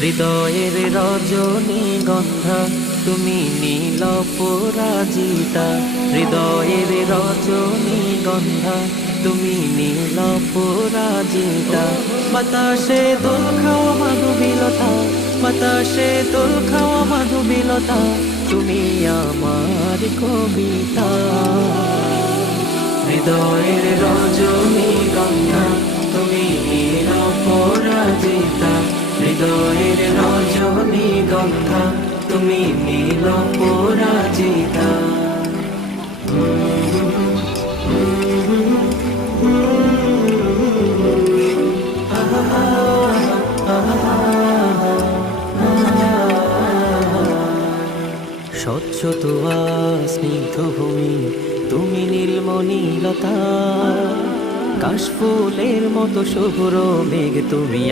হৃদয়ের রজনীগন্ধা তুমি নীল পরাজিতা, হৃদয়ের রজনীগন্ধা তুমি নীল পরাজিতা। বাতাসে দোল খাওয়া মাধুবিলতা, বাতাসে দোল খাওয়া মাধুবিলতা, তুমি আমার কবিতা। হৃদয়ের রজনীগন্ধা তুমি নীল পরাজিতা, হৃদয়ের রজনীগন্ধা তুমি নীল পরাজিতা। স্বচ্ছ তুয়া স্নিগ্ধ ভূমি তুমি নীলমণিলতা, কাশফুলের মতো শুভ্র মেঘ তুমি।